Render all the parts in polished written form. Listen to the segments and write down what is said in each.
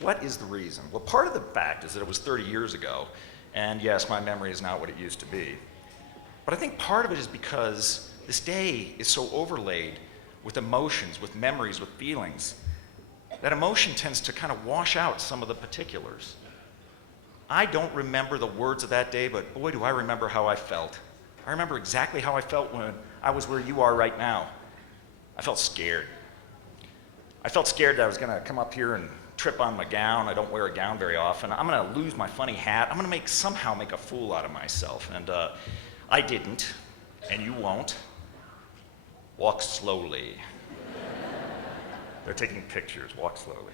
What is the reason? Well, part of the fact is that it was 30 years ago, and yes, my memory is not what it used to be. But I think part of it is because this day is so overlaid with emotions, with memories, with feelings, that emotion tends to kind of wash out some of the particulars. I don't remember the words of that day, but boy, do I remember how I felt. I remember exactly how I felt when I was where you are right now. I felt scared. I felt scared that I was gonna come up here and trip on my gown. I don't wear a gown very often. I'm gonna lose my funny hat. I'm gonna somehow make a fool out of myself. And I didn't, and you won't. Walk slowly. They're taking pictures, walk slowly.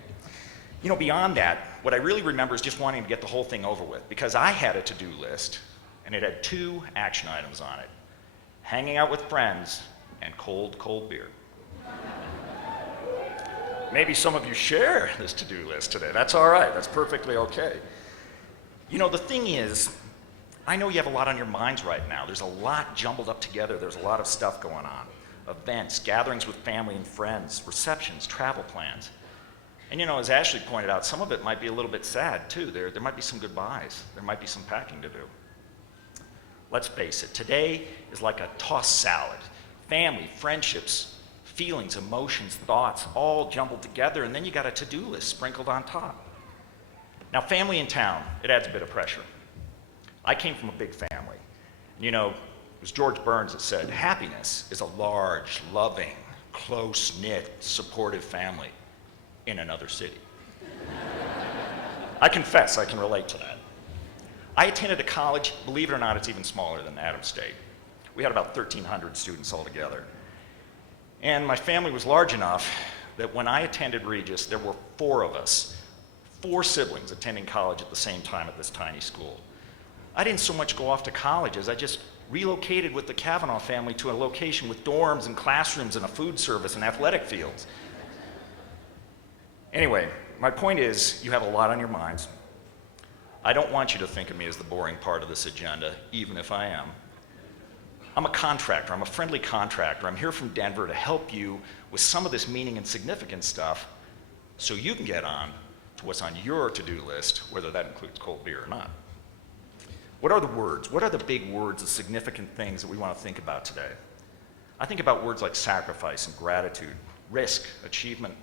You know, beyond that, what I really remember is just wanting to get the whole thing over with, because I had a to-do list, and it had 2 action items on it: hanging out with friends and cold, cold beer. Maybe some of you share this to-do list today. That's all right, that's perfectly okay. You know, the thing is, I know you have a lot on your minds right now. There's a lot jumbled up together. There's a lot of stuff going on. Events, gatherings with family and friends, receptions, travel plans. And you know, as Ashley pointed out, some of it might be a little bit sad too. There might be some goodbyes. There might be some packing to do. Let's face it, today is like a tossed salad. Family, friendships, feelings, emotions, thoughts, all jumbled together, and then you got a to-do list sprinkled on top. Now, family in town, it adds a bit of pressure. I came from a big family. You know, it was George Burns that said, happiness is a large, loving, close-knit, supportive family in another city. I confess I can relate to that. I attended a college, believe it or not, it's even smaller than Adams State. We had about 1,300 students altogether. And my family was large enough that when I attended Regis, there were 4 of us, 4 siblings attending college at the same time at this tiny school. I didn't so much go off to college as I just relocated with the Kavanaugh family to a location with dorms and classrooms and a food service and athletic fields. Anyway, my point is, you have a lot on your minds. I don't want you to think of me as the boring part of this agenda, even if I am. I'm a contractor, I'm a friendly contractor. I'm here from Denver to help you with some of this meaning and significance stuff so you can get on to what's on your to-do list, whether that includes cold beer or not. What are the words? What are the big words, the significant things that we want to think about today? I think about words like sacrifice and gratitude, risk, achievement,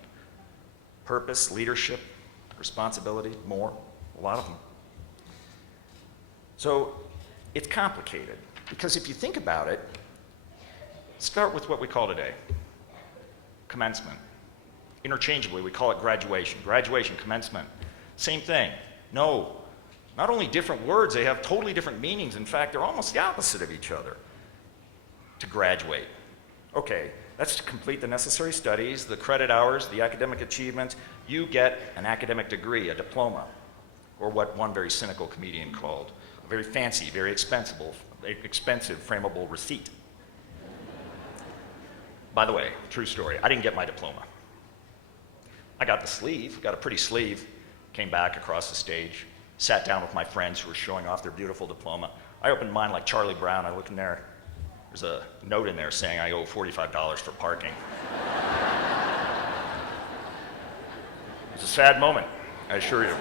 purpose, leadership, responsibility, more, a lot of them. So it's complicated. Because if you think about it, start with what we call today, commencement. Interchangeably, we call it graduation. Graduation, commencement, same thing. No, not only different words, they have totally different meanings. In fact, they're almost the opposite of each other. To graduate. Okay, that's to complete the necessary studies, the credit hours, the academic achievements. You get an academic degree, a diploma, or what one very cynical comedian called a very fancy, very expensive, frameable receipt. By the way, true story, I didn't get my diploma. I got the sleeve, got a pretty sleeve, came back across the stage, sat down with my friends who were showing off their beautiful diploma. I opened mine like Charlie Brown. I look in there, there's a note in there saying I owe $45 for parking. It was a sad moment, I assure you.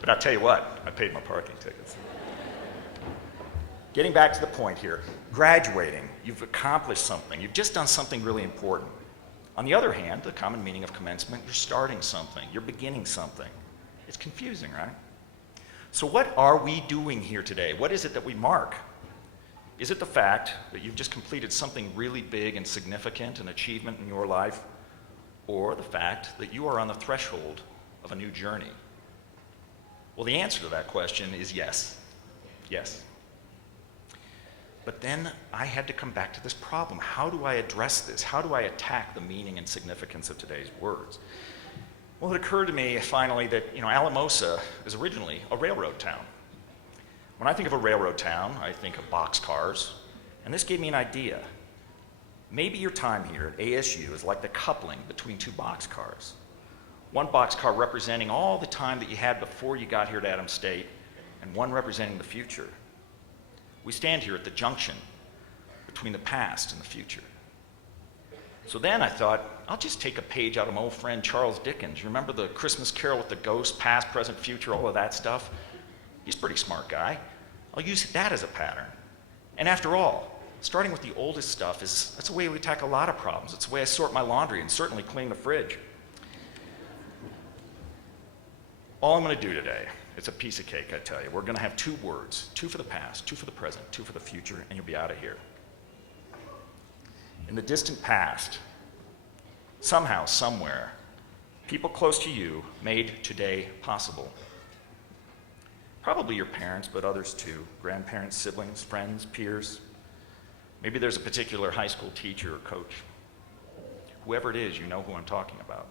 But I'll tell you what, I paid my parking tickets. Getting back to the point here, graduating, you've accomplished something. You've just done something really important. On the other hand, the common meaning of commencement, you're starting something, you're beginning something. It's confusing, right? So what are we doing here today? What is it that we mark? Is it the fact that you've just completed something really big and significant, an achievement in your life? Or the fact that you are on the threshold of a new journey? Well, the answer to that question is yes. Yes. But then I had to come back to this problem. How do I address this? How do I attack the meaning and significance of today's words? Well, it occurred to me finally that, Alamosa is originally a railroad town. When I think of a railroad town, I think of boxcars, and this gave me an idea. Maybe your time here at ASU is like the coupling between 2 boxcars. One boxcar representing all the time that you had before you got here to Adams State, and one representing the future. We stand here at the junction between the past and the future. So then I thought, I'll just take a page out of my old friend Charles Dickens. You remember the Christmas Carol with the ghosts, past, present, future, all of that stuff? He's a pretty smart guy. I'll use that as a pattern. And after all, starting with the oldest stuff that's a way we tackle a lot of problems. It's the way I sort my laundry and certainly clean the fridge. All I'm going to do today, it's a piece of cake, I tell you. We're going to have 2 words, 2 for the past, 2 for the present, 2 for the future, and you'll be out of here. In the distant past, somehow, somewhere, people close to you made today possible. Probably your parents, but others too. Grandparents, siblings, friends, peers. Maybe there's a particular high school teacher or coach. Whoever it is, you know who I'm talking about.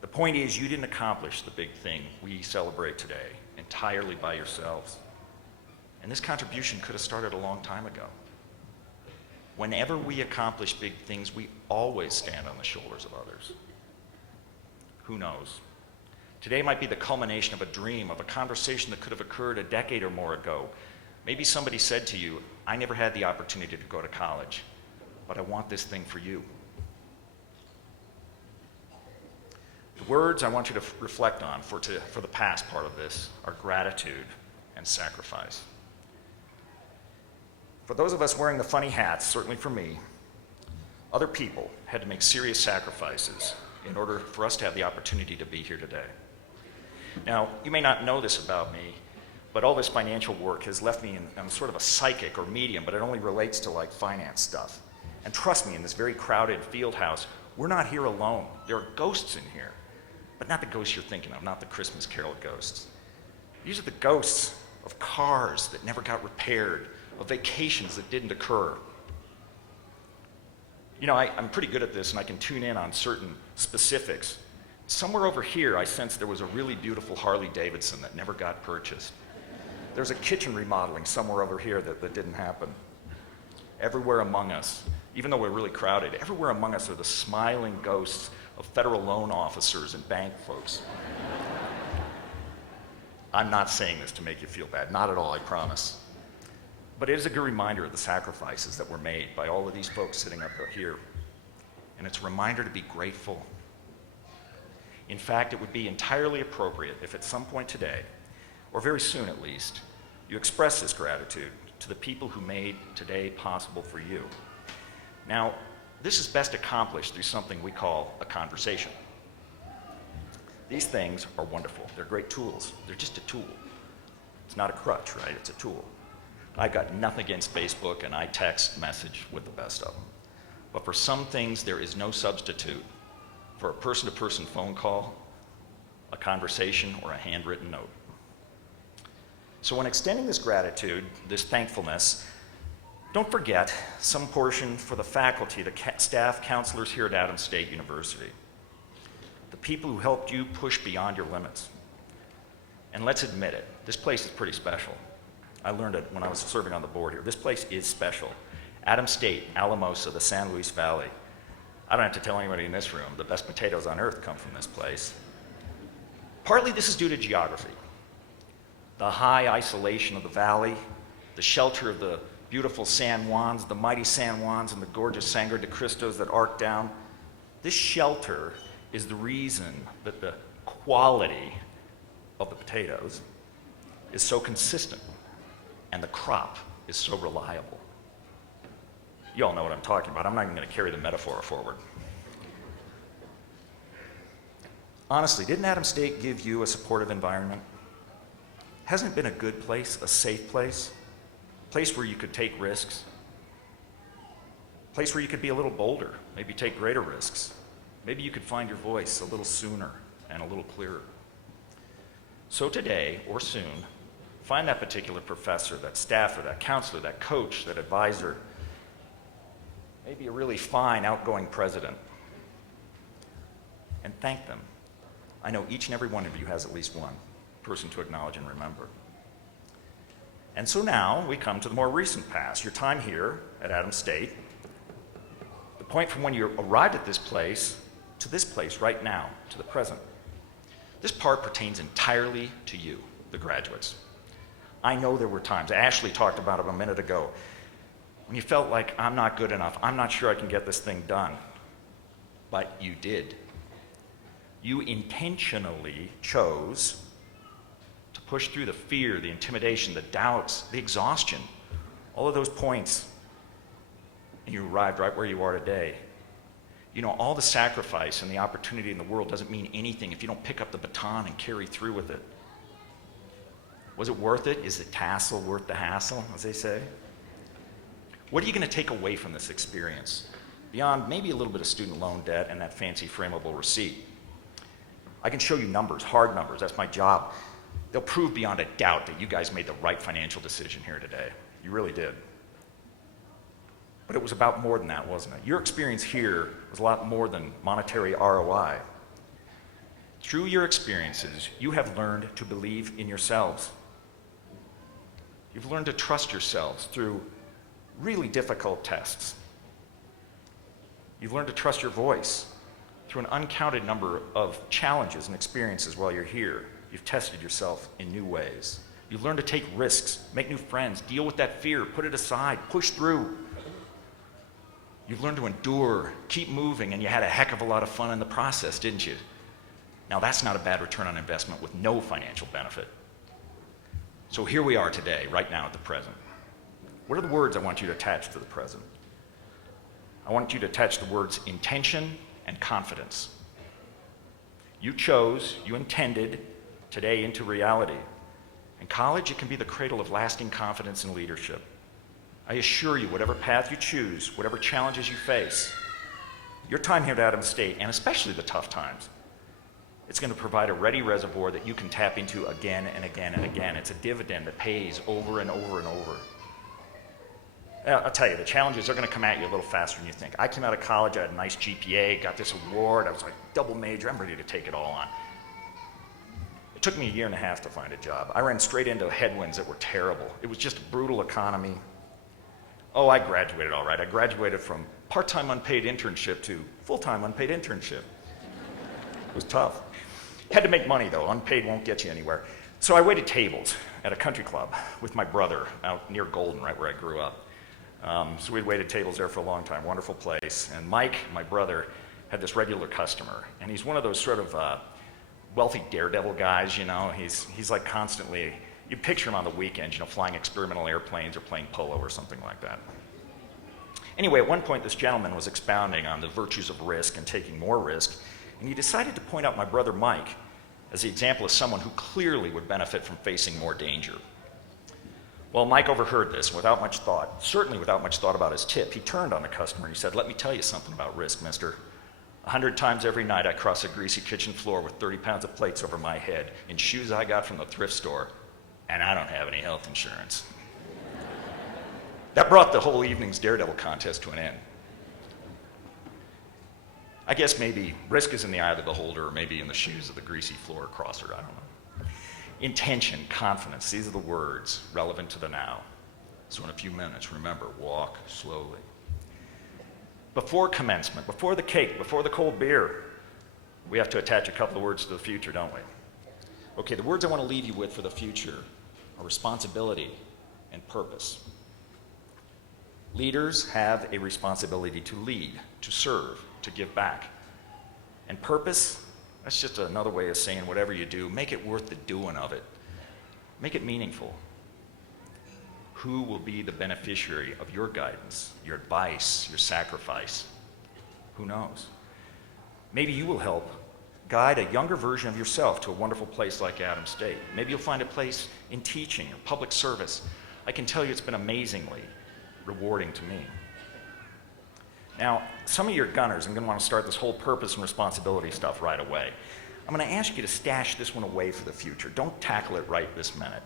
The point is, you didn't accomplish the big thing we celebrate today entirely by yourselves. And this contribution could have started a long time ago. Whenever we accomplish big things, we always stand on the shoulders of others. Who knows? Today might be the culmination of a dream, of a conversation that could have occurred a decade or more ago. Maybe somebody said to you, I never had the opportunity to go to college, but I want this thing for you. The words I want you to reflect on for the past part of this are gratitude and sacrifice. For those of us wearing the funny hats, certainly for me, other people had to make serious sacrifices in order for us to have the opportunity to be here today. Now, you may not know this about me, but all this financial work has left me in sort of a psychic or medium, but it only relates to like finance stuff. And trust me, in this very crowded field house, we're not here alone. There are ghosts in here, but not the ghosts you're thinking of, not the Christmas Carol ghosts. These are the ghosts of cars that never got repaired, of vacations that didn't occur. You know, I'm pretty good at this and I can tune in on certain specifics. Somewhere over here, I sensed there was a really beautiful Harley Davidson that never got purchased. There's a kitchen remodeling somewhere over here that didn't happen. Everywhere among us, even though we're really crowded, everywhere among us are the smiling ghosts of federal loan officers and bank folks. I'm not saying this to make you feel bad, not at all, I promise. But it is a good reminder of the sacrifices that were made by all of these folks sitting up here. And it's a reminder to be grateful. In fact, it would be entirely appropriate if at some point today, or very soon at least, you express this gratitude to the people who made today possible for you. Now, this is best accomplished through something we call a conversation. These things are wonderful. They're great tools. They're just a tool. It's not a crutch, right? It's a tool. I've got nothing against Facebook, and I text message with the best of them. But for some things, there is no substitute for a person-to-person phone call, a conversation, or a handwritten note. So when extending this gratitude, this thankfulness, don't forget some portion for the faculty, the staff, counselors here at Adams State University, the people who helped you push beyond your limits. And let's admit it, this place is pretty special. I learned it when I was serving on the board here. This place is special. Adams State, Alamosa, the San Luis Valley. I don't have to tell anybody in this room, the best potatoes on earth come from this place. Partly this is due to geography. The high isolation of the valley, the shelter of the beautiful San Juans, the mighty San Juans and the gorgeous Sangre de Cristos that arc down. This shelter is the reason that the quality of the potatoes is so consistent and the crop is so reliable. You all know what I'm talking about. I'm not even going to carry the metaphor forward. Honestly, didn't Adams State give you a supportive environment? Hasn't it been a good place, a safe place? A place where you could take risks? A place where you could be a little bolder, maybe take greater risks. Maybe you could find your voice a little sooner and a little clearer. So today, or soon, find that particular professor, that staffer, that counselor, that coach, that advisor, maybe a really fine, outgoing president, and thank them. I know each and every one of you has at least one person to acknowledge and remember. And so now we come to the more recent past, your time here at Adams State, the point from when you arrived at this place to this place right now, to the present. This part pertains entirely to you, the graduates. I know there were times, Ashley talked about it a minute ago, when you felt like, I'm not good enough, I'm not sure I can get this thing done. But you did. You intentionally chose to push through the fear, the intimidation, the doubts, the exhaustion, all of those points, and you arrived right where you are today. You know, all the sacrifice and the opportunity in the world doesn't mean anything if you don't pick up the baton and carry through with it. Was it worth it? Is the tassel worth the hassle, as they say? What are you going to take away from this experience, beyond maybe a little bit of student loan debt and that fancy frameable receipt? I can show you numbers, hard numbers, that's my job. They'll prove beyond a doubt that you guys made the right financial decision here today. You really did. But it was about more than that, wasn't it? Your experience here was a lot more than monetary ROI. Through your experiences, you have learned to believe in yourselves. You've learned to trust yourselves through really difficult tests. You've learned to trust your voice through an uncounted number of challenges and experiences while you're here. You've tested yourself in new ways. You've learned to take risks, make new friends, deal with that fear, put it aside, push through. You've learned to endure, keep moving, and you had a heck of a lot of fun in the process, didn't you? Now that's not a bad return on investment with no financial benefit. So here we are today, right now at the present. What are the words I want you to attach to the present? I want you to attach the words intention and confidence. You chose, you intended today into reality. In college, it can be the cradle of lasting confidence and leadership. I assure you, whatever path you choose, whatever challenges you face, your time here at Adams State, and especially the tough times, it's going to provide a ready reservoir that you can tap into again and again and again. It's a dividend that pays over and over and over. I'll tell you, the challenges are going to come at you a little faster than you think. I came out of college, I had a nice GPA, got this award, I was like double major, I'm ready to take it all on. It took me a year and a half to find a job. I ran straight into headwinds that were terrible. It was just a brutal economy. Oh, I graduated all right. I graduated from part-time unpaid internship to full-time unpaid internship. It was tough. Had to make money though, unpaid won't get you anywhere. So I waited tables at a country club with my brother out near Golden, right where I grew up. So we'd waited tables there for a long time, wonderful place. And Mike, my brother, had this regular customer. And he's one of those sort of wealthy daredevil guys, you know. He's like constantly, you picture him on the weekends, you know, flying experimental airplanes or playing polo or something like that. Anyway, at one point this gentleman was expounding on the virtues of risk and taking more risk, and he decided to point out my brother Mike as the example of someone who clearly would benefit from facing more danger. Well, Mike overheard this without much thought, certainly without much thought about his tip. He turned on the customer and he said, "Let me tell you something about risk, mister. 100 times every night I cross a greasy kitchen floor with 30 pounds of plates over my head in shoes I got from the thrift store, and I don't have any health insurance." That brought the whole evening's daredevil contest to an end. I guess maybe risk is in the eye of the beholder, or maybe in the shoes of the greasy floor crosser, I don't know. Intention, confidence, these are the words relevant to the now. So in a few minutes, remember, walk slowly. Before commencement, before the cake, before the cold beer, we have to attach a couple of words to the future, don't we? Okay, the words I want to leave you with for the future are responsibility and purpose. Leaders have a responsibility to lead, to serve, to give back. And purpose, that's just another way of saying whatever you do, make it worth the doing of it. Make it meaningful. Who will be the beneficiary of your guidance, your advice, your sacrifice? Who knows? Maybe you will help guide a younger version of yourself to a wonderful place like Adams State. Maybe you'll find a place in teaching or public service. I can tell you it's been amazingly rewarding to me. Now, some of your gunners are going to want to start this whole purpose and responsibility stuff right away. I'm going to ask you to stash this one away for the future. Don't tackle it right this minute.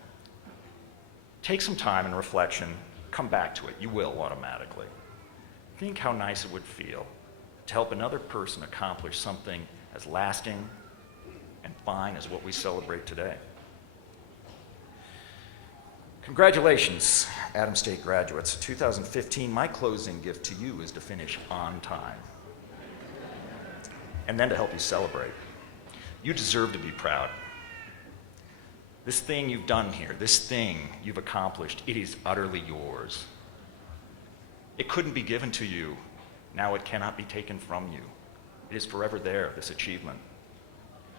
Take some time and reflection, come back to it. You will automatically. Think how nice it would feel to help another person accomplish something as lasting and fine as what we celebrate today. Congratulations, Adams State graduates. 2015, my closing gift to you is to finish on time. And then to help you celebrate. You deserve to be proud. This thing you've done here, this thing you've accomplished, it is utterly yours. It couldn't be given to you. Now it cannot be taken from you. It is forever there, this achievement.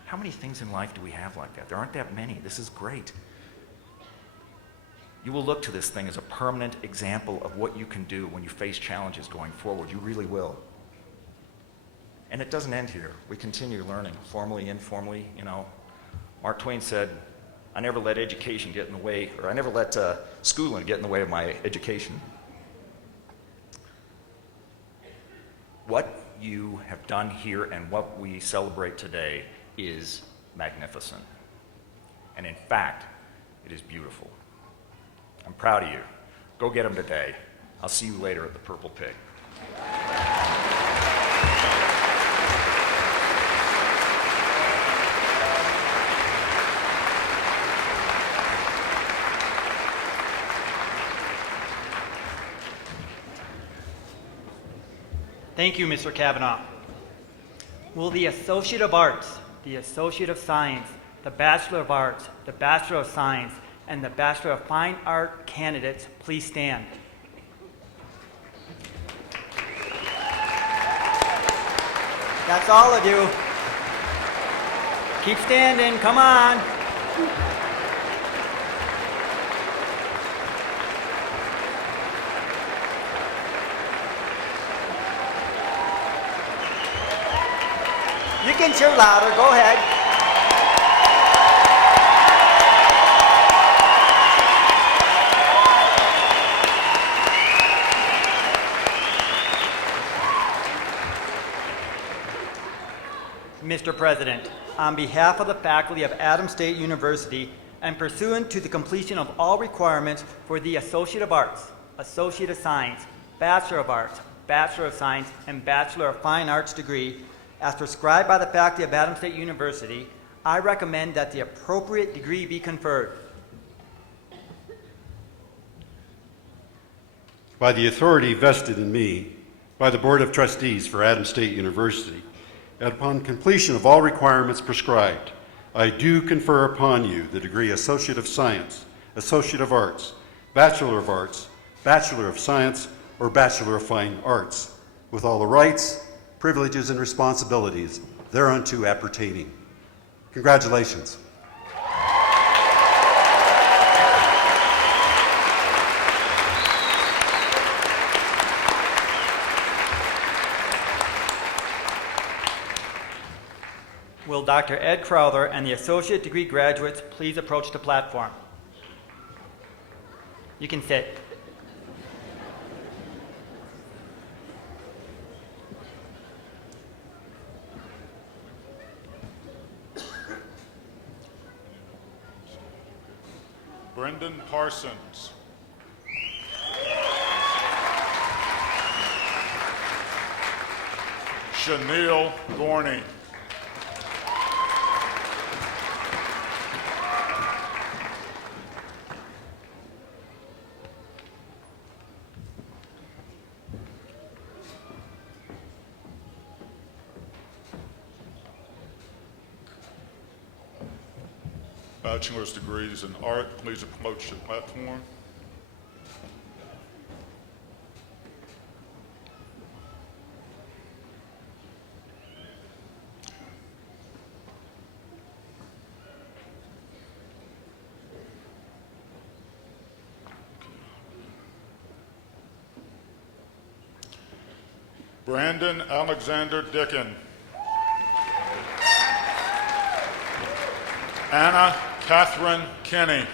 How many things in life do we have like that? There aren't that many. This is great. You will look to this thing as a permanent example of what you can do when you face challenges going forward. You really will. And it doesn't end here. We continue learning, formally, informally. You know, Mark Twain said, I never let education get in the way, or I never let schooling get in the way of my education. What you have done here and what we celebrate today is magnificent. And in fact, it is beautiful. I'm proud of you. Go get them today. I'll see you later at the Purple Pig. Thank you, Mr. Kavanaugh. Will the Associate of Arts, the Associate of Science, the Bachelor of Arts, the Bachelor of Science, and the Bachelor of Fine Art candidates please stand? That's all of you. Keep standing, come on. You can cheer louder, go ahead. Mr. President, on behalf of the faculty of Adams State University and pursuant to the completion of all requirements for the Associate of Arts, Associate of Science, Bachelor of Arts, Bachelor of Science, and Bachelor of Fine Arts degree, as prescribed by the faculty of Adams State University, I recommend that the appropriate degree be conferred. By the authority vested in me by the Board of Trustees for Adams State University, and upon completion of all requirements prescribed, I do confer upon you the degree Associate of Science, Associate of Arts, Bachelor of Arts, Bachelor of Science, or Bachelor of Fine Arts, with all the rights, privileges, and responsibilities thereunto appertaining. Congratulations. Will Dr. Ed Crowther and the associate degree graduates please approach the platform? You can sit. Brendan Parsons. Chanel Gorney. Bachelor's degrees in art, please approach the platform. Brandon Alexander Dickin. Anna Catherine Kinney.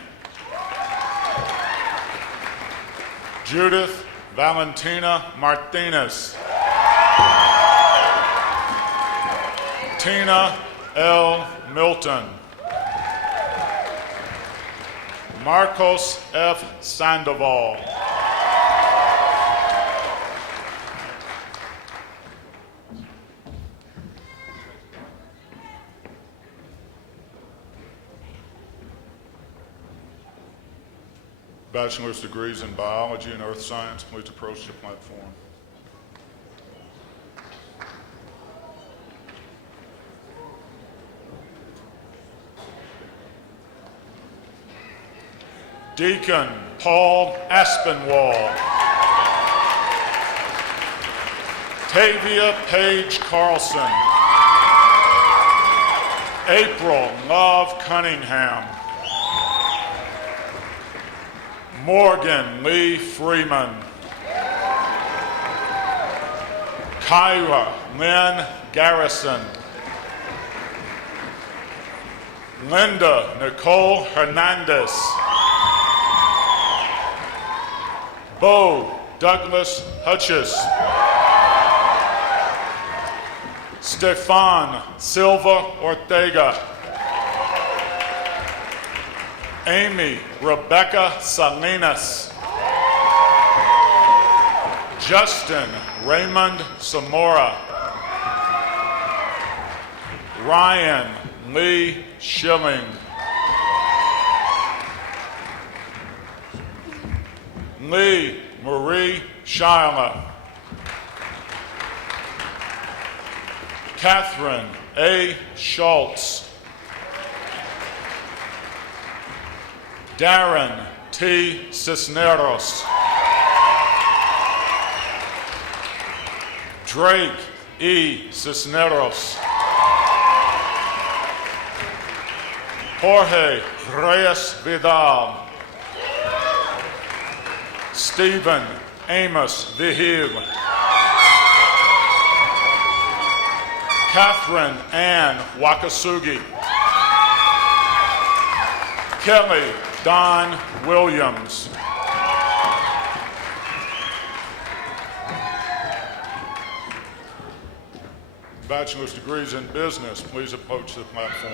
Judith Valentina Martinez. Tina L. Milton. Marcos F. Sandoval. Bachelor's degrees in biology and earth science, please approach the platform. Deacon Paul Aspinwall. Tavia Paige Carlson. April Love Cunningham. Morgan Lee Freeman. Kyra Lynn Garrison. Linda Nicole Hernandez. Bo Douglas Hutchis. Stefan Silva Ortega. Amy Rebecca Salinas. Justin Raymond Zamora. Ryan Lee Schilling. Lee Marie Shyla. Catherine A. Schultz. Darren T. Cisneros. Drake E. Cisneros. Jorge Reyes Vidal. Stephen Amos Vigil. Catherine Ann Wakasugi. Kelly Don Williams. Bachelor's degrees in business, please approach the platform.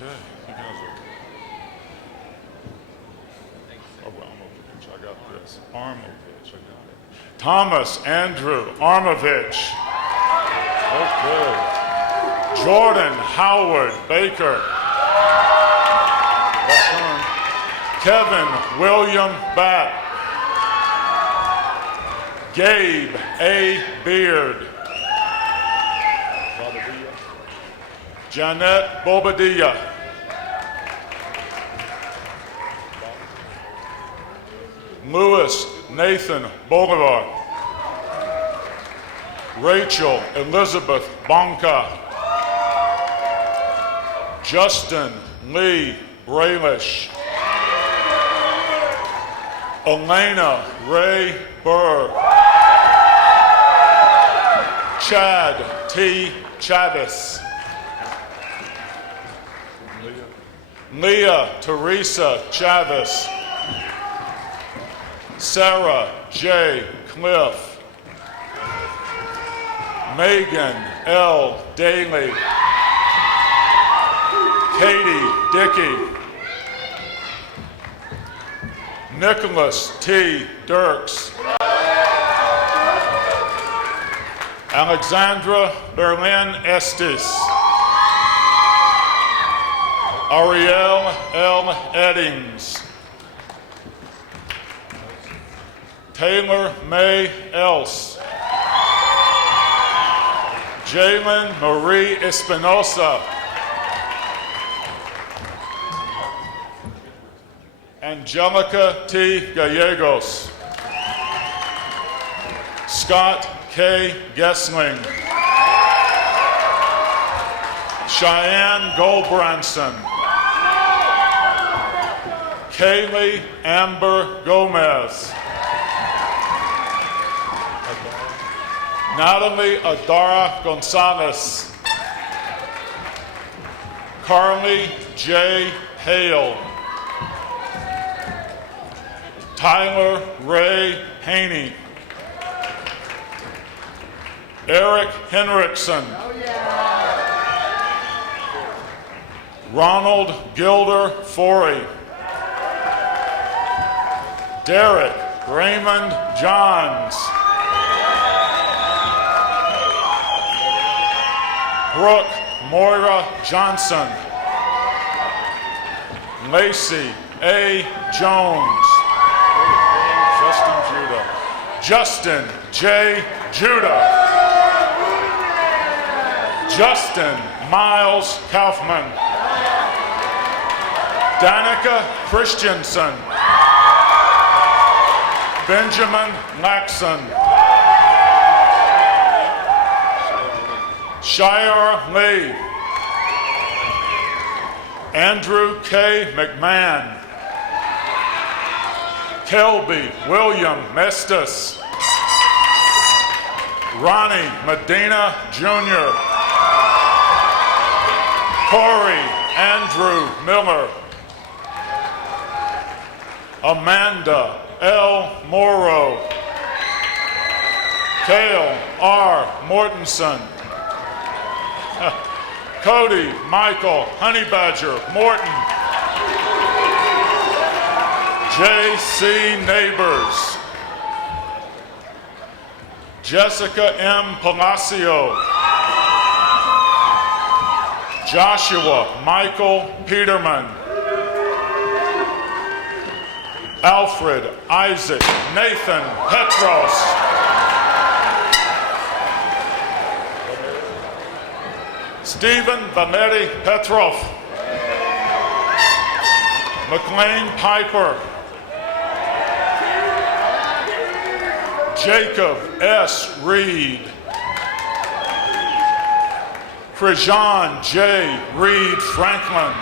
Okay, you guys are. Oh, well, Armovich, I got this. Armovich, I got it. Thomas Andrew Armovich. Okay. Jordan Howard Baker. Kevin William Batt. Gabe A. Beard. Janet Bobadilla. Louis Nathan Bolivar. Rachel Elizabeth Bonka. Justin Lee Bralish. Elena Ray Burr. Chad T. Chavez. Leah Teresa Chavez. Sarah J. Cliff. Megan L. Daly. Katie Dickey. Nicholas T. Dirks. Alexandra Berlin Estes. Ariel L. Eddings. Taylor May Else. Jalen Marie Espinosa. Angelica T. Gallegos. Scott K. Gessling. Cheyenne Goldbranson. Kaylee Amber Gomez. Natalie Adara Gonzalez. Carly J. Hale. Tyler Ray Haney. Eric Henriksen. Ronald Gilder Forey. Derek Raymond Johns. Brooke Moira Johnson. Lacey A. Jones. Justin J. Judah. Justin Miles Kaufman. Danica Christensen. Benjamin Laxon. Shire Lee. Andrew K. McMahon. Kelby William Mestis. Ronnie Medina Jr. Corey Andrew Miller. Amanda L. Morrow. Cale R. Mortensen. Cody Michael Honeybadger Morton. J.C. Neighbors. Jessica M. Palacio. Joshua Michael Peterman. Alfred Isaac Nathan Petros. Stephen Valeri Petrov. McLean Piper. Jacob S. Reed. Krijan J. Reed Franklin.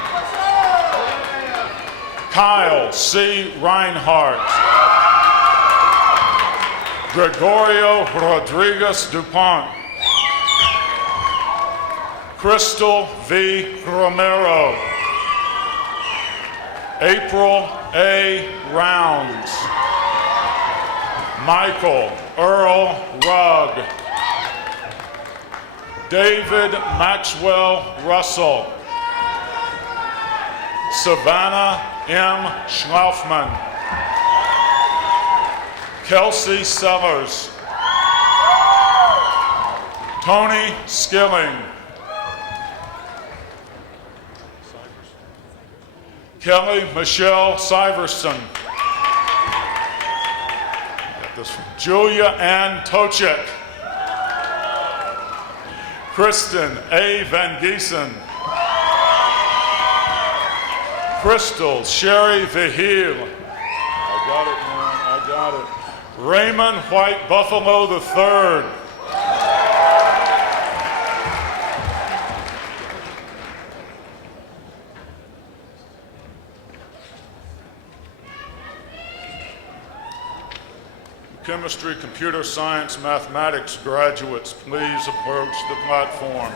Kyle C. Reinhardt. Gregorio Rodriguez Dupont. Crystal V. Romero. April A. Rounds. Michael Earl Rugg. David Maxwell Russell. Savannah M. Schlaufman. Kelsey Sellers. Tony Skilling. Kelly Michelle Syverson. Julia Ann Tochek. Kristen A. Van Giesen. Crystal Sherry Vihil. I got it, man. I got it. Raymond White Buffalo III. Chemistry, computer science, mathematics graduates, please approach the platform.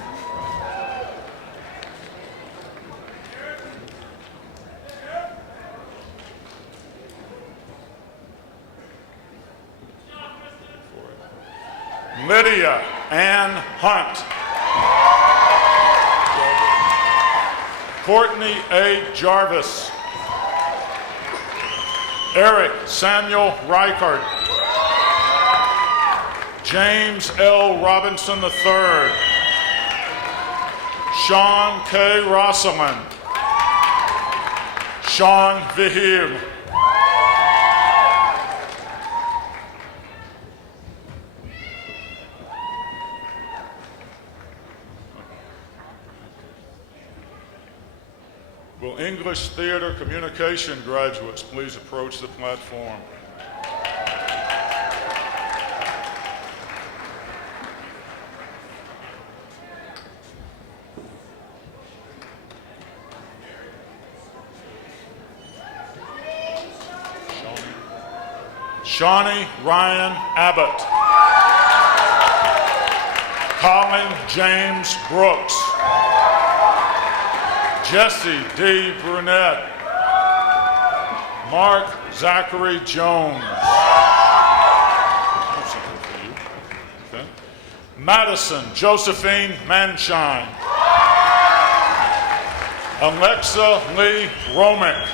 Lydia Ann Hunt. Courtney A. Jarvis. Eric Samuel Reichert. James L. Robinson III. Sean K. Rosalind. Sean Vihil. Will English Theater Communication graduates please approach the platform? Shawnee Ryan Abbott. Colin James Brooks. Jesse D. Brunette. Mark Zachary Jones. Okay. Madison Josephine Manshine. Alexa Lee Romick.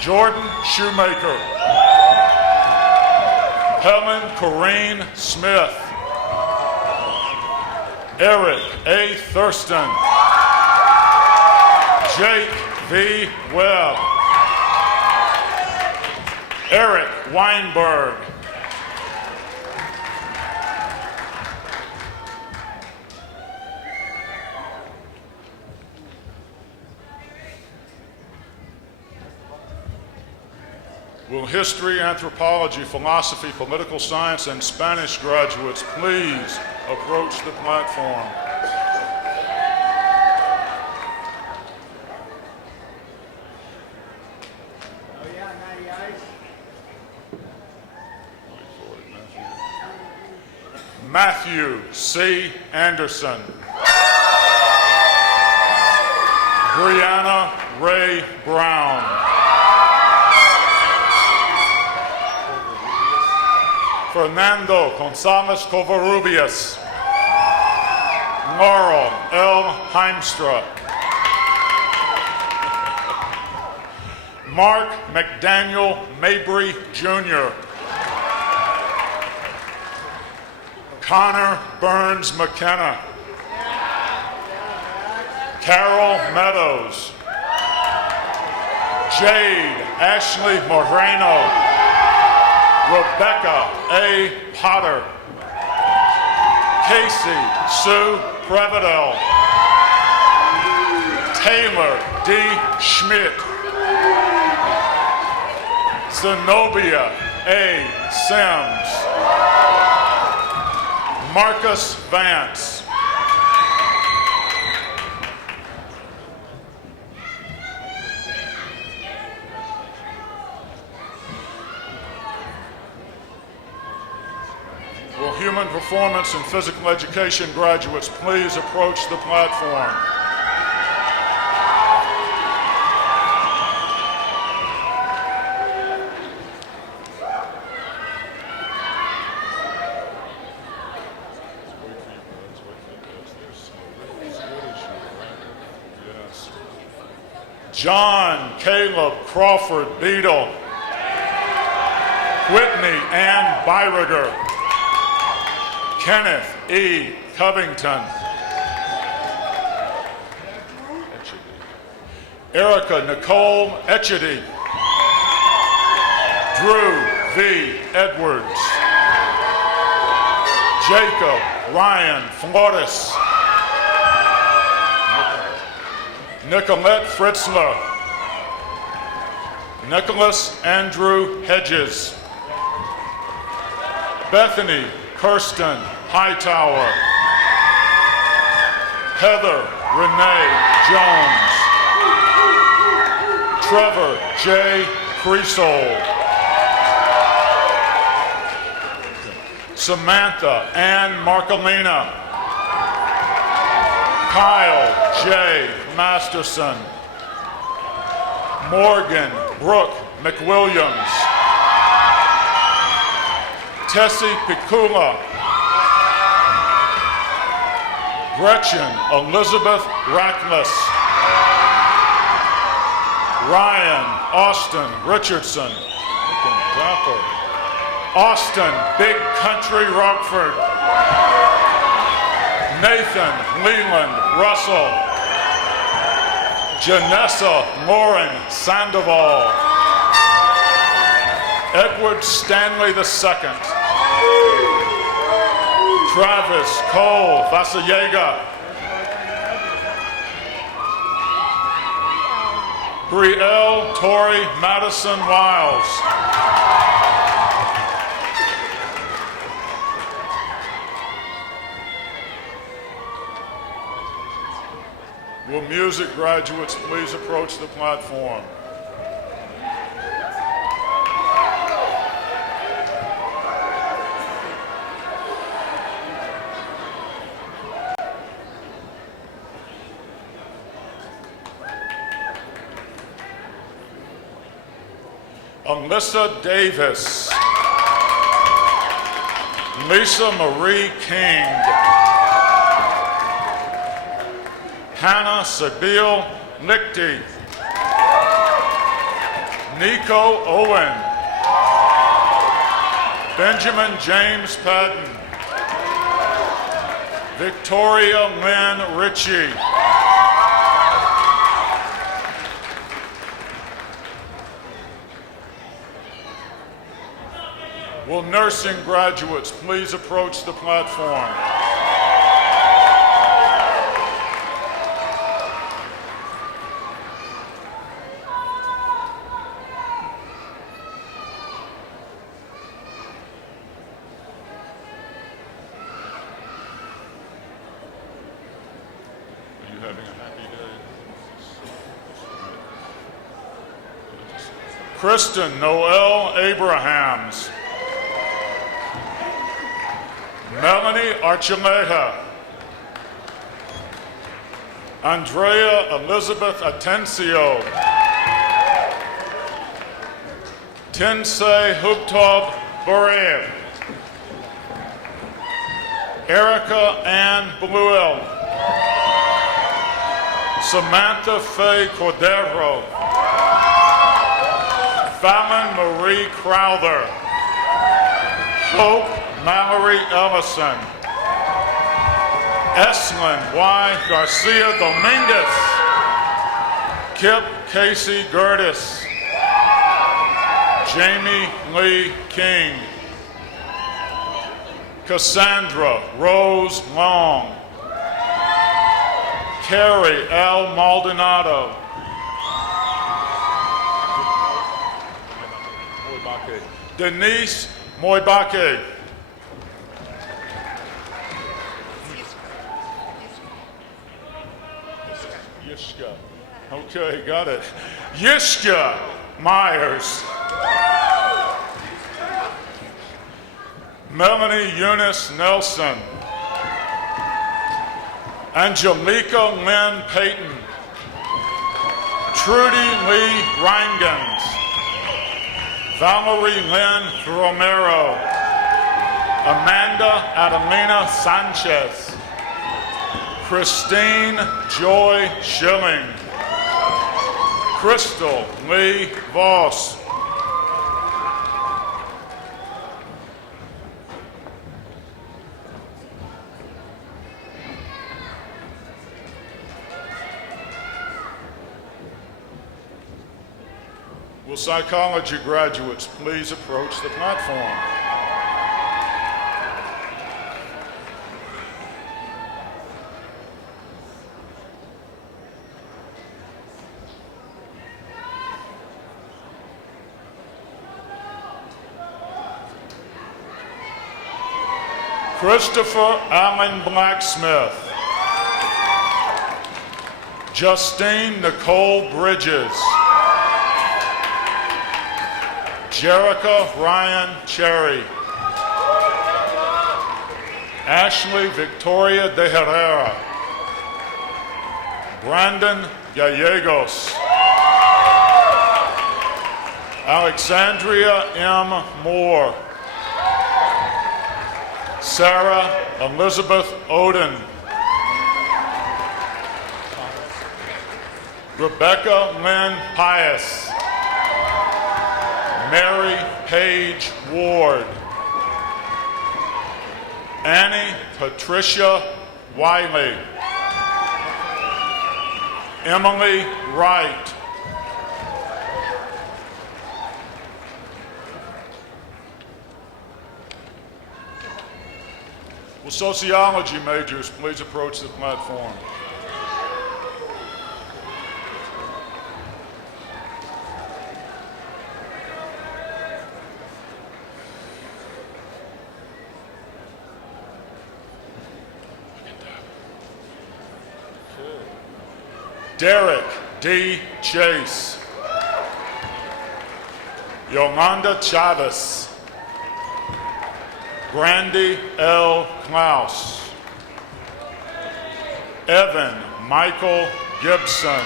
Jordan Shoemaker. Helen Corrine Smith. Eric A. Thurston. Jake V. Webb. Eric Weinberg. Will history, anthropology, philosophy, political science, and Spanish graduates please approach the platform? Matthew C. Anderson. Brianna Ray Brown. Fernando Gonzalez Covarrubias. Laurel L. Heimstra. Mark McDaniel Mabry Jr. Connor Burns McKenna. Carol Meadows. Jade Ashley Moreno. Rebecca A. Potter. Casey Sue Prevedel. Taylor D. Schmidt. Zenobia A. Sims. Marcus Vance. Will human performance and physical education graduates please approach the platform? John Caleb Crawford Beadle. Whitney Ann Byriger. Kenneth E. Covington. Erica Nicole Etchedy. Drew V. Edwards. Jacob Ryan Flores. Nicolette Fritzler. Nicholas Andrew Hedges. Bethany Kirsten Hightower. Heather Renee Jones. Trevor J. Creasol. Samantha Ann Marcolina. Kyle J. Masterson. Morgan Brooke McWilliams. Tessie Picula. Gretchen Elizabeth Rackless. Ryan Austin Richardson. Austin Big Country Rockford. Nathan Leland Russell. Janessa Lauren Sandoval. Edward Stanley II. Travis Cole Vasillega. Brielle Tori Madison Wiles. Will music graduates please approach the platform? Alyssa Davis. Lisa Marie King. Hannah Sabile Lichty. Nico Owen. Benjamin James Patton. Victoria Lynn Ritchie. Will nursing graduates please approach the platform? you having a happy day? Kristen Noel Abrahams. Melanie Archuleta. Andrea Elizabeth Atencio. Tensei Hubtob Borev. Erica Ann Bluel. Samantha Faye Cordero. Fallon Marie Crowther. Hope Mallory Ellison. Eslyn Y. Garcia Dominguez. Kip Casey Gertis. Jamie Lee King. Cassandra Rose Long. Carrie L. Maldonado. Denise Moibake. Yishka. Okay, got it. Yishka Myers. Melanie Eunice Nelson. Angelica Lynn Payton. Trudy Lee Reingans. Valerie Lynn Romero. Amanda Adelina Sanchez. Christine Joy Schilling. Crystal Lee Voss. Will psychology graduates please approach the platform? Christopher Allen Blacksmith. Justine Nicole Bridges. Jerica Ryan Cherry. Ashley Victoria de Herrera. Brandon Gallegos. Alexandria M. Moore. Sarah Elizabeth Oden. Rebecca Lynn Pius. Mary Page Ward. Annie Patricia Wiley. Emily Wright. Will sociology majors please approach the platform? Derek D. Chase. Yolanda Chavez. Brandy L. Klaus. Evan Michael Gibson.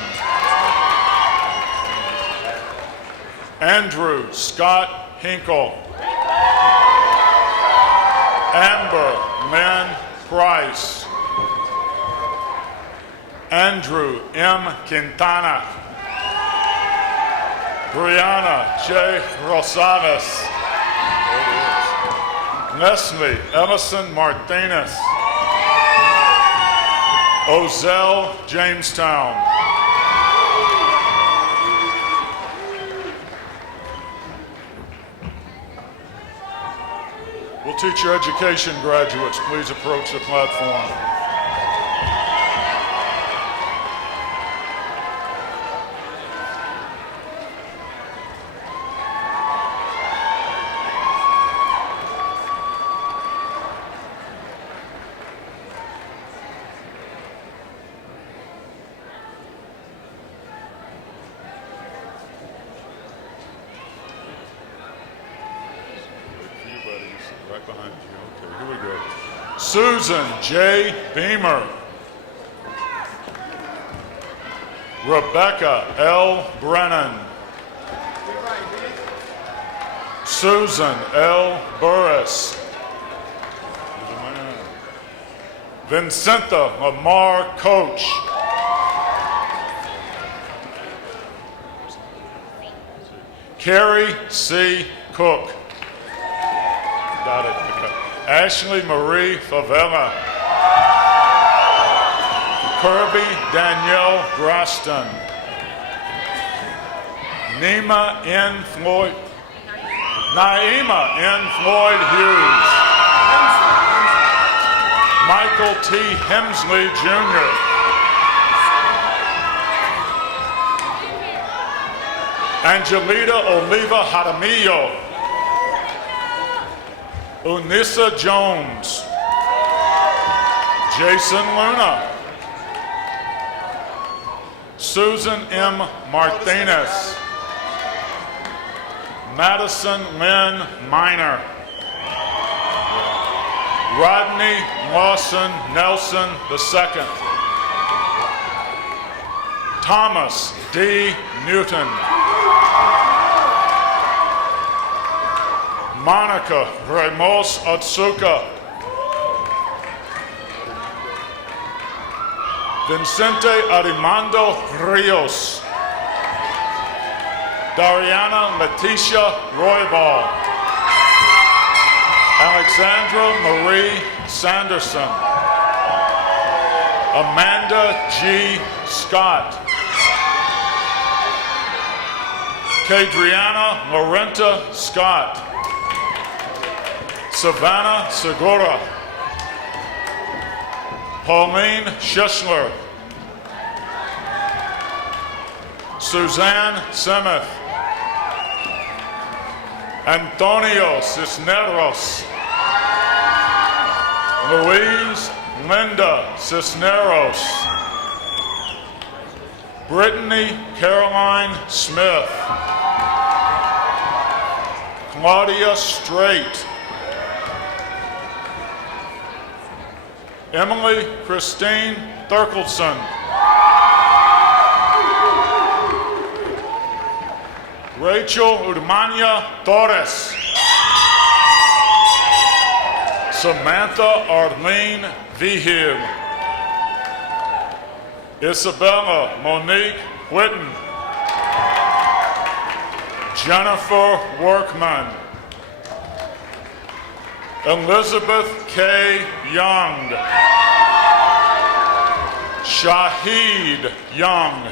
Andrew Scott Hinkle. Amber Lynn Price. Andrew M. Quintana. Brianna J. Rosales. Leslie Ellison Martinez. Ozell Jamestown. Will teacher education graduates please approach the platform? Susan J. Beamer. Rebecca L. Brennan. Susan L. Burris. Vincenta Lamar Coach. Carrie C. Cook. Got it. Ashley Marie Favela. Kirby Danielle Groston. Naima N. Floyd Hughes. Michael T. Hemsley Jr. Angelita Oliva Jaramillo. Unissa Jones. Jason Luna. Susan M. Martinez. Madison Lynn Miner. Rodney Lawson Nelson II. Thomas D. Newton. Monica Ramos Otsuka. Vincente Armando Rios. Dariana Leticia Roybal. Alexandra Marie Sanderson. Amanda G. Scott. Kadriana Lorenta Scott. Savannah Segura. Pauline Schissler. Suzanne Semeth. Antonio Cisneros. Louise Linda Cisneros. Brittany Caroline Smith. Claudia Strait. Emily Christine Thurkelson. Rachel Udmania Torres. Samantha Arlene Vihil. Isabella Monique Whitten. Jennifer Workman. Elizabeth K. Young. Shahid Young.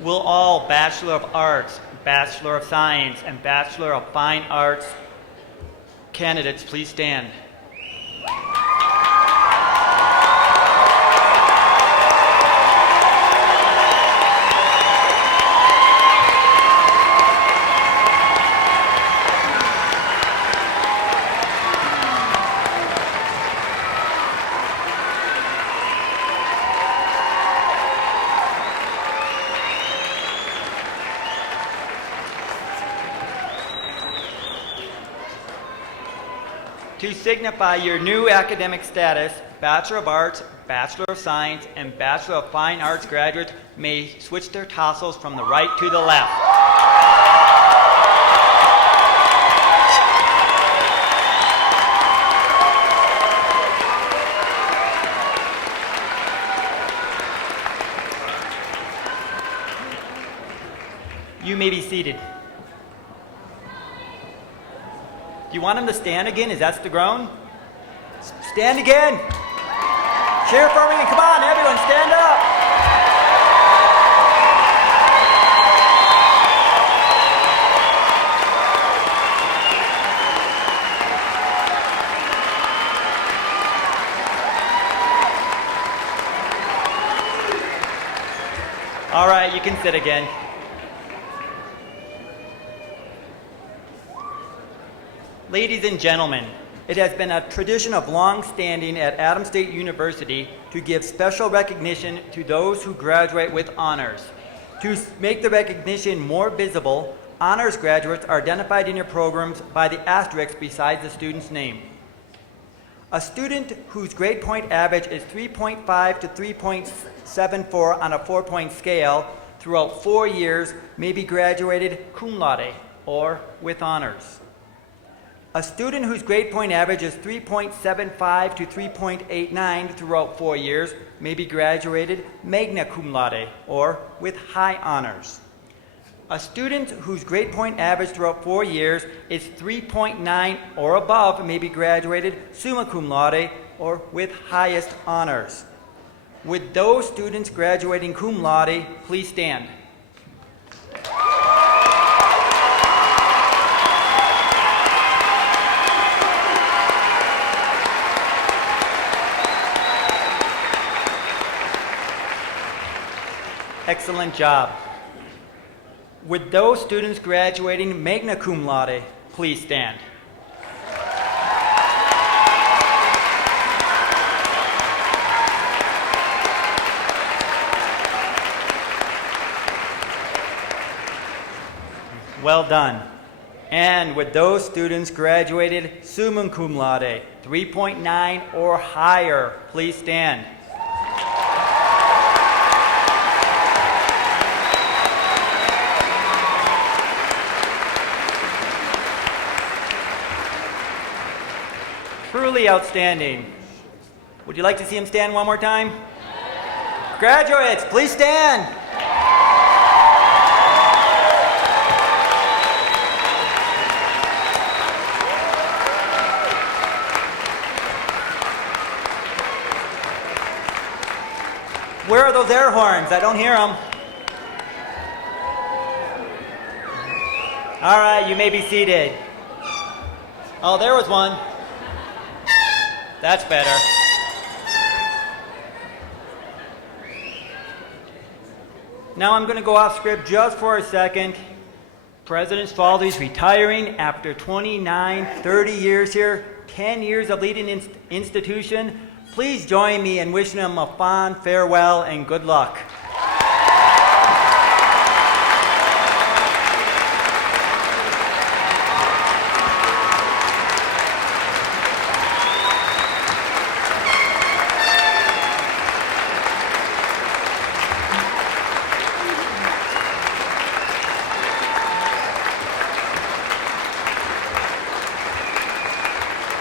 Will all Bachelor of Arts, Bachelor of Science, and Bachelor of Fine Arts candidates please stand? To signify your new academic status, Bachelor of Arts, Bachelor of Science, and Bachelor of Fine Arts graduates may switch their tassels from the right to the left. You may be seated. you want him to stand again? Is that the groan? Stand again. Cheer for me. Come on, everyone, stand up. All right, you can sit again. Ladies and gentlemen, it has been a tradition of long standing at Adams State University to give special recognition to those who graduate with honors. To make the recognition more visible, honors graduates are identified in your programs by the asterisk beside the student's name. A student whose grade point average is 3.5 to 3.74 on a 4-point scale throughout 4 years may be graduated cum laude, or with honors. A student whose grade point average is 3.75 to 3.89 throughout 4 years may be graduated magna cum laude, or with high honors. A student whose grade point average throughout 4 years is 3.9 or above may be graduated summa cum laude, or with highest honors. Would those students graduating cum laude please stand? Excellent job. Would those students graduating magna cum laude please stand? Well done. And would those students graduated summa cum laude, 3.9 or higher, please stand? Truly outstanding. Would you like to see him stand one more time? Graduates, please stand. Where are those air horns? I don't hear them. All right, you may be seated. Oh, there was one. That's better. Now I'm going to go off script just for a second. President Spalding's retiring after 29, 30 years here, 10 years of leading institution. Please join me in wishing him a fond farewell and good luck.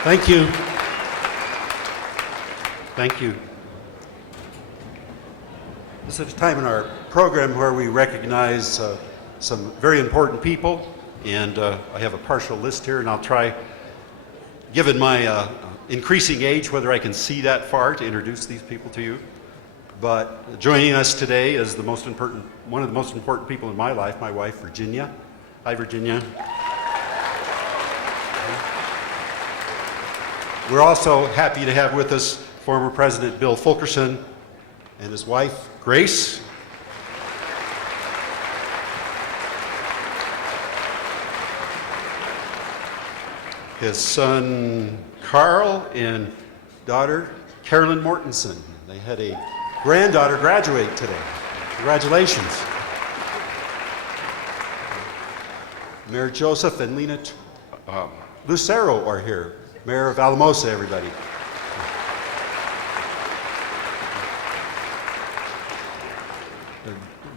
Thank you. Thank you. This is a time in our program where we recognize some very important people, and I have a partial list here, and I'll try, given my increasing age, whether I can see that far to introduce these people to you. But joining us today is one of the most important people in my life, my wife, Virginia. Hi, Virginia. We're also happy to have with us former President Bill Fulkerson and his wife, Grace. His son, Carl, and daughter, Carolyn Mortensen. They had a granddaughter graduate today. Congratulations. Mayor Joseph and Lena Lucero are here. Mayor of Alamosa, everybody.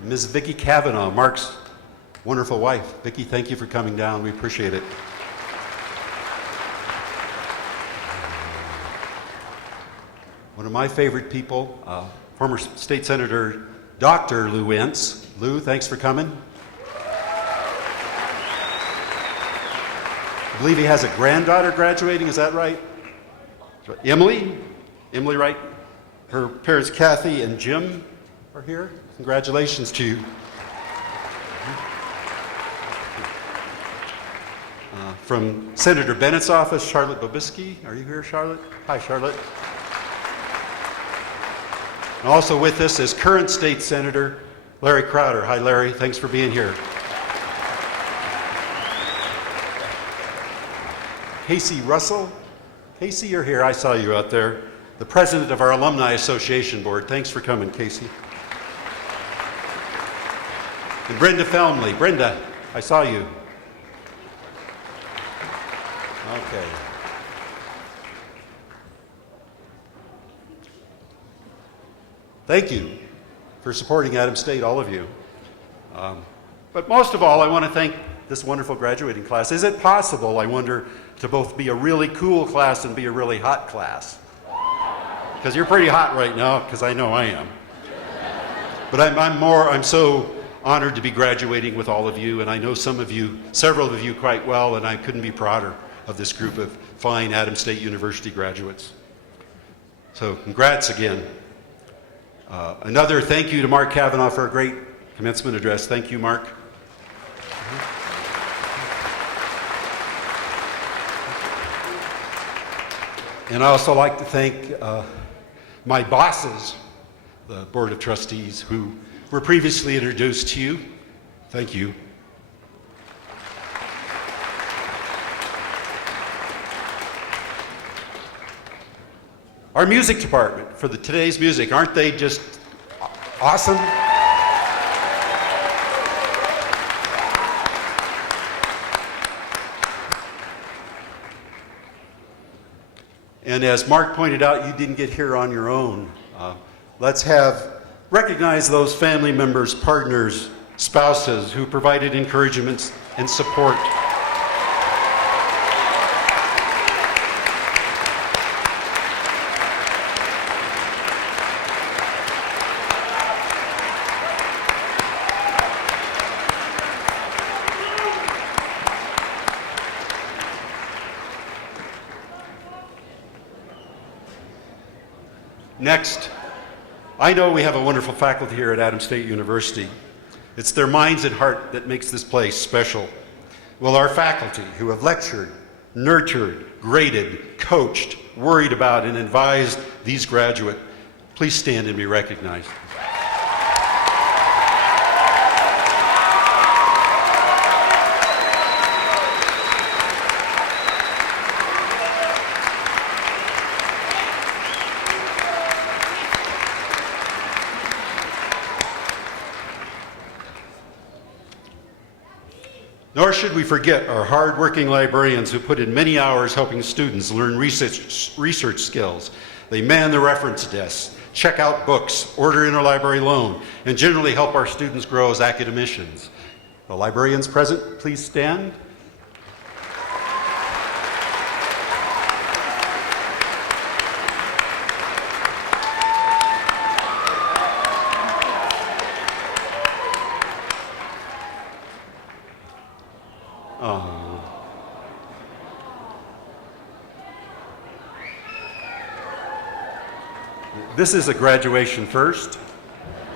Ms. Vicki Kavanaugh, Mark's wonderful wife. Vicki, thank you for coming down. We appreciate it. One of my favorite people, former State Senator Dr. Lou Wentz. Lou, thanks for coming. believe he has a granddaughter graduating, is that right? Emily? Emily Wright? Her parents, Kathy and Jim, are here. Congratulations to you. From Senator Bennett's office, Charlotte Bobiski. Are you here, Charlotte? Hi, Charlotte. And also with us is current state senator Larry Crowder. Hi, Larry. Thanks for being here. Casey Russell. Casey, you're here. I saw you out there. The president of our Alumni Association Board. Thanks for coming, Casey. And Brenda Felmley. Brenda, I saw you. Okay. Thank you for supporting Adams State, all of you. But most of all, I want to thank this wonderful graduating class. Is it possible, I wonder, to both be a really cool class and be a really hot class? Because you're pretty hot right now, because I know I am. But I'm so honored to be graduating with all of you, and I know some of you, several of you quite well, and I couldn't be prouder of this group of fine Adams State University graduates. So congrats again. Another thank you to Mark Kavanaugh for a great commencement address. Thank you, Mark. And I also like to thank my bosses, the Board of Trustees, who were previously introduced to you. Thank you. Our music department for today's music, aren't they just awesome? And as Mark pointed out, you didn't get here on your own. Let's recognize those family members, partners, spouses who provided encouragement and support. Next, I know we have a wonderful faculty here at Adams State University. It's their minds and heart that makes this place special. Well, our faculty who have lectured, nurtured, graded, coached, worried about, and advised these graduates, please stand and be recognized. Nor should we forget our hard-working librarians who put in many hours helping students learn research skills. They man the reference desks, check out books, order interlibrary loan, and generally help our students grow as academicians. The librarians present, please stand. This is a graduation first.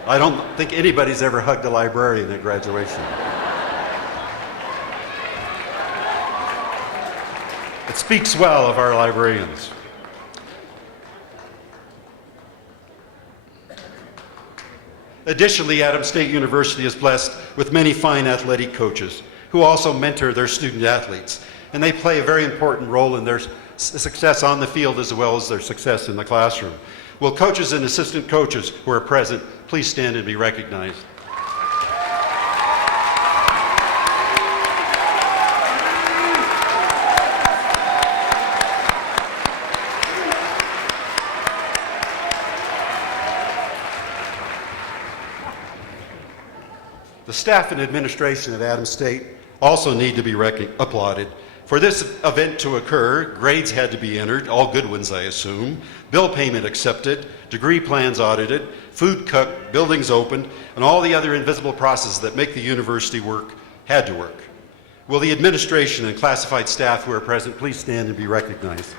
I don't think anybody's ever hugged a librarian at graduation. It speaks well of our librarians. Additionally, Adams State University is blessed with many fine athletic coaches who also mentor their student athletes, and they play a very important role in their success on the field as well as their success in the classroom. Will coaches and assistant coaches who are present please stand and be recognized? The staff and administration at Adams State also need to be applauded. For this event to occur, grades had to be entered, all good ones I assume, bill payment accepted, degree plans audited, food cooked, buildings opened, and all the other invisible processes that make the university work had to work. Will the administration and classified staff who are present please stand and be recognized?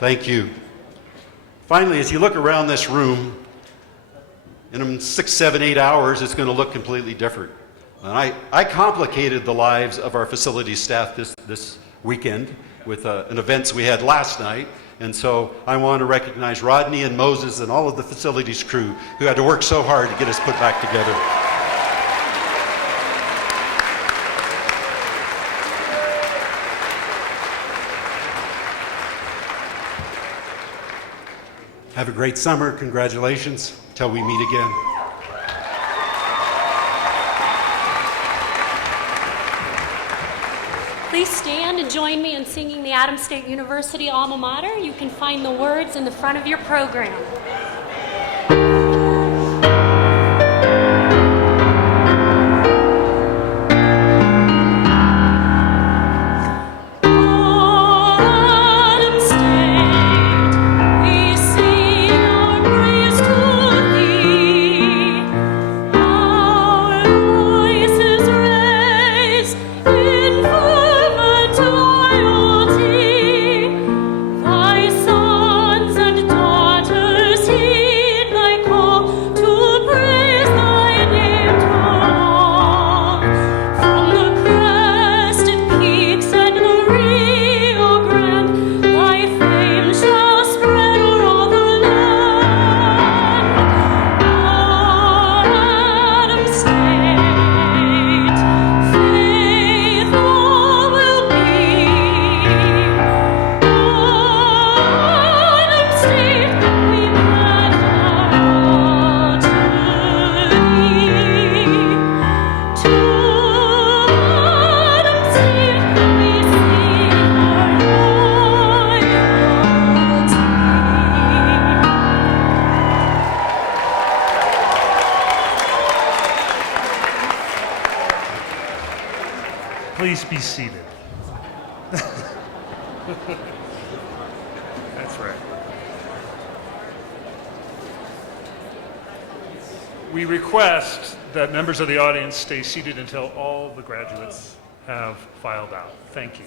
Thank you. Finally, as you look around this room, in 6, 7, 8 hours, it's going to look completely different. And I complicated the lives of our facilities staff this weekend with an events we had last night. And so I want to recognize Rodney and Moses and all of the facilities crew who had to work so hard to get us put back together. Have a great summer. Congratulations. Till we meet again. Please stand and join me in singing the Adams State University alma mater. You can find the words in the front of your program. Please be seated. That's right. We request that members of the audience stay seated until all the graduates have filed out. Thank you.